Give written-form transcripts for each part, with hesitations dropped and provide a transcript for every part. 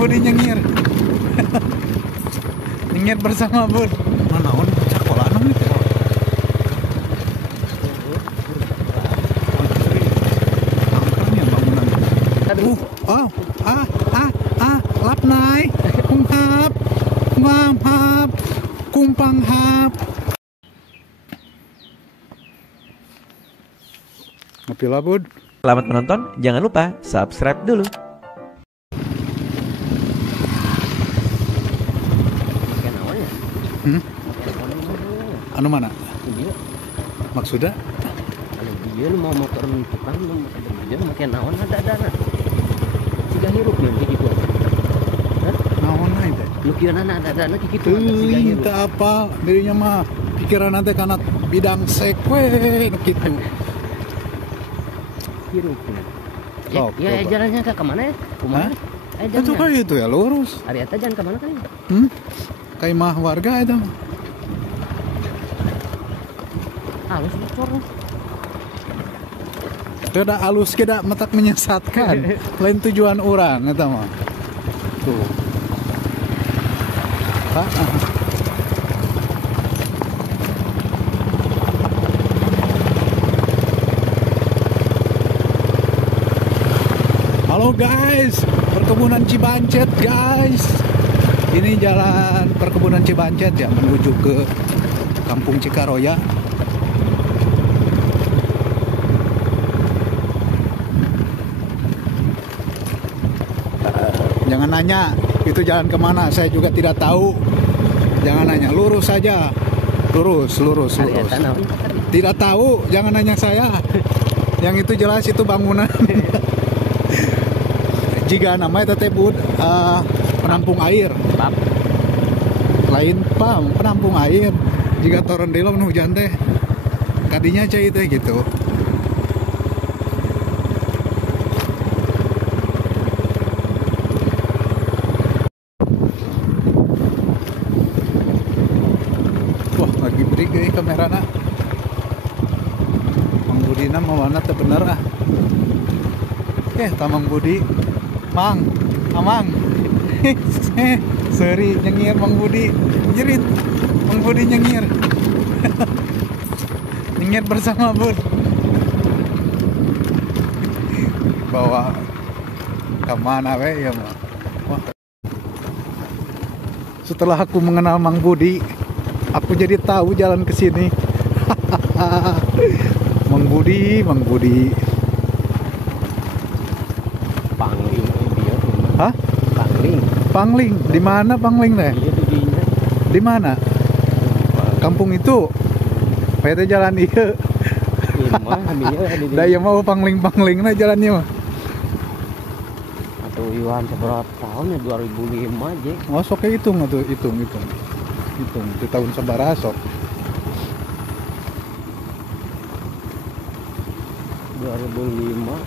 Budi nyengir. Nyengir bersama Bud. Naon sekolah anu gitu. Angkernya bangunan. Lap naik. Kumhap. Kumhap. Kumpang hap. Ngapila Bud. Selamat menonton, jangan lupa subscribe dulu. Anu mana? Maksudnya? Anu dia mau motor tukang dia make naon ada siga hirup nanti gitu. Naon aja teh? Nu kieunan ada kitu siga Teuing hirup. teu apa dirinya mah pikiran nanti karena bidang sekwe gitu. Hirup. Sok, Ya coba. jalannya ke mana ya? Kumaha? Itu kayak itu ya lurus. Ari eta jalan ke mana kan? Kayak mah warga itu. Halus bocor. Udah alus kita metak menyesatkan. Lain tujuan orang eta mah. Tuh. Halo guys, perkebunan Cibancet guys. Ini jalan perkebunan Cibancet ya menuju ke Kampung Cikaroya. Jangan nanya itu jalan kemana, saya juga tidak tahu. Jangan nanya, lurus saja, lurus. Tidak tahu, jangan nanya saya. Yang itu jelas itu bangunan. Jika namanya teteh Bud, penampung air. Lain pam, penampung air. Jika torondelo nu hujan teh, kadinya cai teh gitu. Wah, lagi break euy kamerana. Mang Budina mawana teh bener ah. Tamang Budi. Mang, Amang. Seri nyengir Mang Budi. Jerit. Mang Budi nyengir. Nyengir bersama Bud. Bawa kemana we ya mah. Wah. Setelah aku mengenal Mang Budi, aku jadi tahu jalan ke sini. Mang Budi. Pangling dia. Hah? Pangling. Di mana Pangling teh? Iya di dinya. Di mana? Kampung itu. PT jalan ieu. Ieu mah hadinya di Da ieu mah Pangling-panglingna jalannya mah. Atuh iwan seberapa tahun ya 2005 aja. Oh, sok hitung atuh, hitung. Hitung di tahun sabaraha sok. 2005.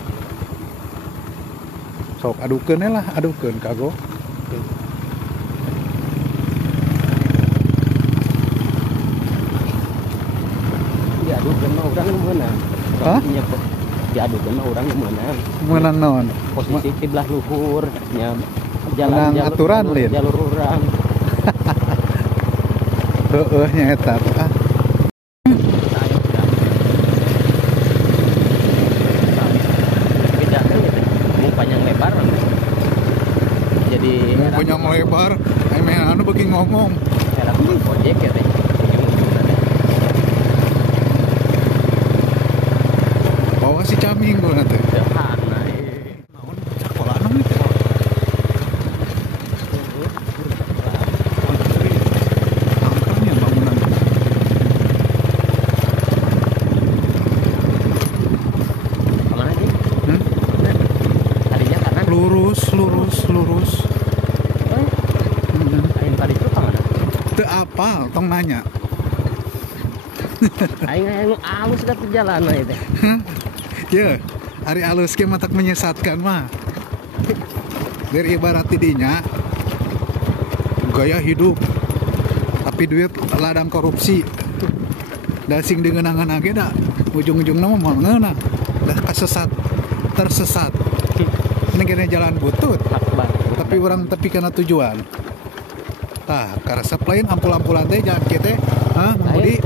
Sok adukeun lah, adukeun kago. Diadukeun mah urang nu meunang. Hah? Diadukeun mah urang nu meunang. Meunang naon? Posisi sebelah luhur nya Menang aturan, Lin. jalur urang. Heueuh nya eta. Panjang lebar jadi Panjang lebar, anu beuki ngomong. era project ya teh. Bawa si Caming gua teh. Sederhana. Naon sekolah anu gitu. Angkernya bangunan. Kemana sih? Tadinya kanan. Lurus. Aing tadi itu kemana? Teu apa, tong nanya. Aing alus ke perjalanan itu. Ya, hari alus ke matak menyesatkan mah. Dari ibarat tidinya gaya hidup tapi duit ladang korupsi. Da sing digeunangan ge da ujung-ujungna mah moal ngeunah. Da tersesat. Ini kena jalan butut. Akbar. tapi orang tapi karena tujuan. Tah, karena lain ampul-ampulan teh jangan kita, ngemudi,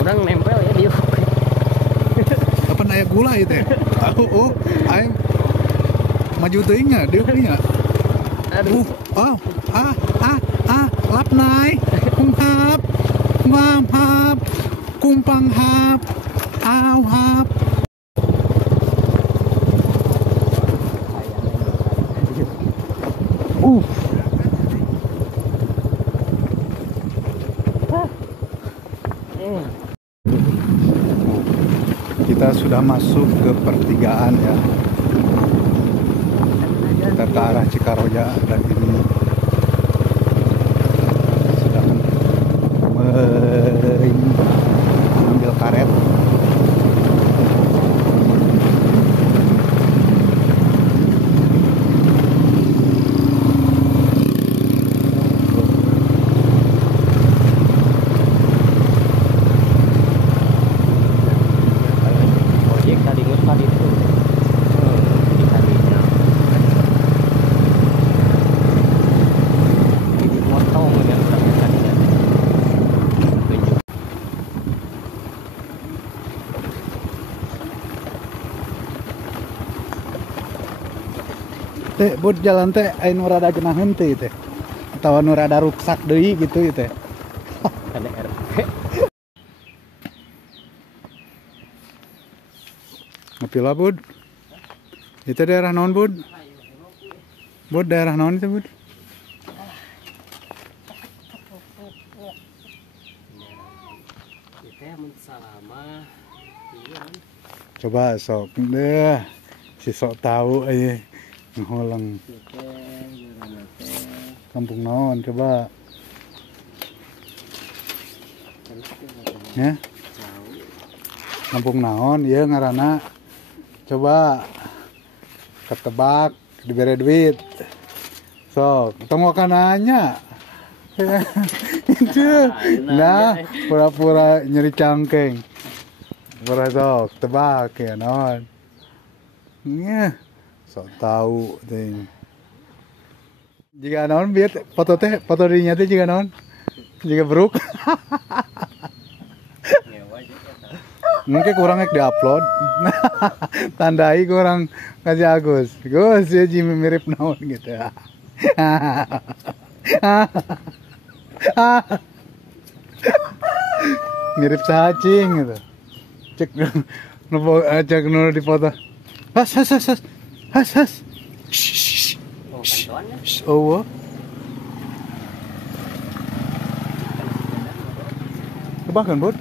Orang nempel ya dia. apa aya gula itu? Aing maju teuing nya, dia nya. Aduh. Lap nai, kung hap, ngam hap, kumpang hap, aw hap. Kita sudah masuk ke pertigaan ya. Kita ke arah Cikaroja dan ini sedang mengambil karet. Ojek tadi ngus tadi itu. Di tadinya. Dipotong yang tadinya. Tunjuk. Teh, bud jalan teh aya nu rada geunaheun teh teh. Atawa nu rada ruksak deui gitu teh. Ada RP. Ngapila bud? Itu daerah naon bud? Bud daerah naon itu bud? Kita mun salama. Iya. Coba sok deh. Si sok tahu aja ngulang Kita ngaranna teh. kampung naon coba Terus ya. Kampung naon ieu ngaranna? Coba ketebak dibere duit. Sok, tong kan nanya. Itu. Nah, pura-pura nyeri cangkeng. Pura sok tebak ya naon. Nya, sok tahu teh. Jika naon biar foto dirinya teh jika naon? Jika beruk. Mungkin kurang diupload. Tandai kurang kasih Agus. Gus ya Jimmy mirip naon gitu. Mirip cacing gitu. Cek cek nu di foto. Has. Oh. Kebakan, Bud.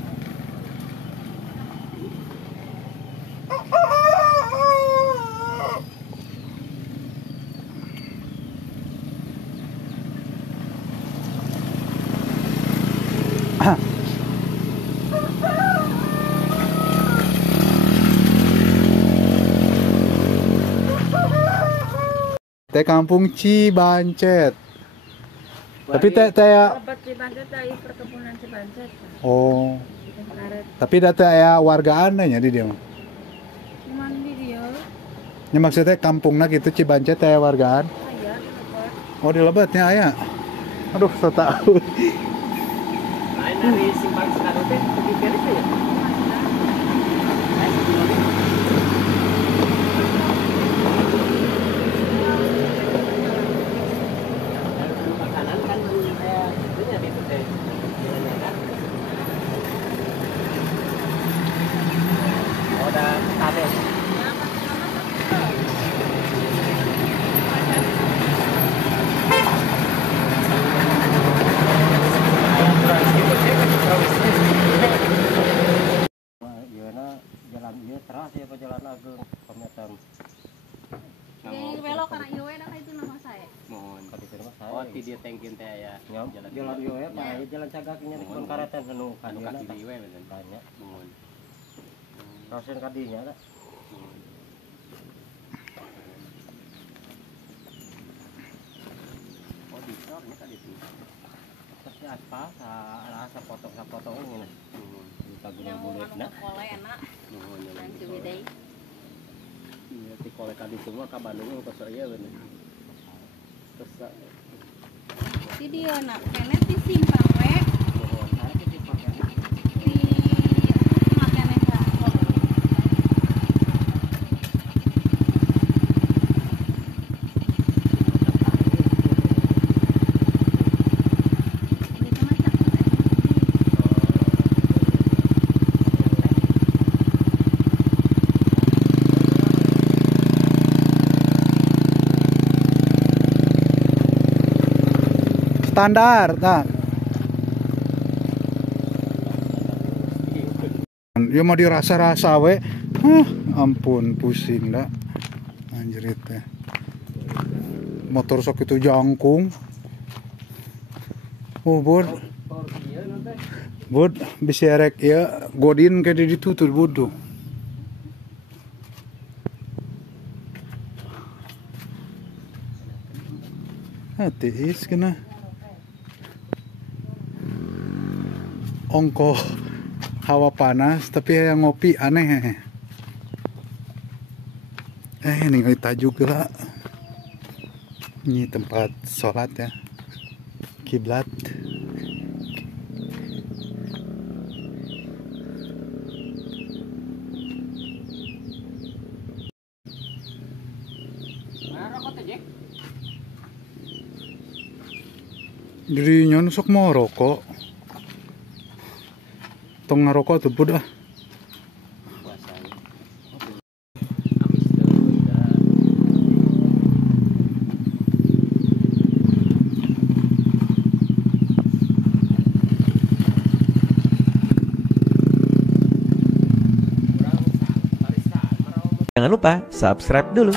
Teh kampung Cibancet. Tapi teh Lebat Cibancet dari perkebunan Cibancet. oh, Karet. tapi data ya warga anehnya di dia. Cuman di dia. Ya maksudnya kampungnya gitu Cibancet teh wargaan. Ayah lebat. Oh di Lebatnya aya. Aduh, so tahu. Lain dari simpang sekarang teh pergi kiri teh ya. Makanan kan kayak itunya gitu teh. Oh, udah sate. Jalan ini terus ya ke Jalan Agung Pemetan. Yang belok karena Iwe dah itu nama saya. Mohon tadi rumah saya. Oh, di dia tengkin teh ya. Jalan Iwe mah jalan cagakinya di kebun karetan penuh kan kaki Iwe bener banyak. Mohon. Rasen kadinya da. Oh, di shop nih tadi itu. Terus aspal asa potong-potong ini nah. Kita bulet-bulet nah. Kole enak. Mohon ya. Dan Ciwidey. Iya, di kolek kadi semua ka Bandung kok saya bener. Di dia nak kene di simpang we. Di makane ka. Di tempat cak. Standar nah. Ya mau dirasa-rasa we. Ampun pusing dah. Anjrit teh. Motor sok itu jangkung. Oh, Bud. Bud, bisa rek ya godin kayak ditutur bodoh. Tiis kena. Ongko hawa panas tapi yang ngopi aneh. Ini kita juga. Ini tempat sholat ya. Kiblat. Dirinya nusuk mau rokok. Tong ngarokok tuh budak. Jangan lupa subscribe dulu.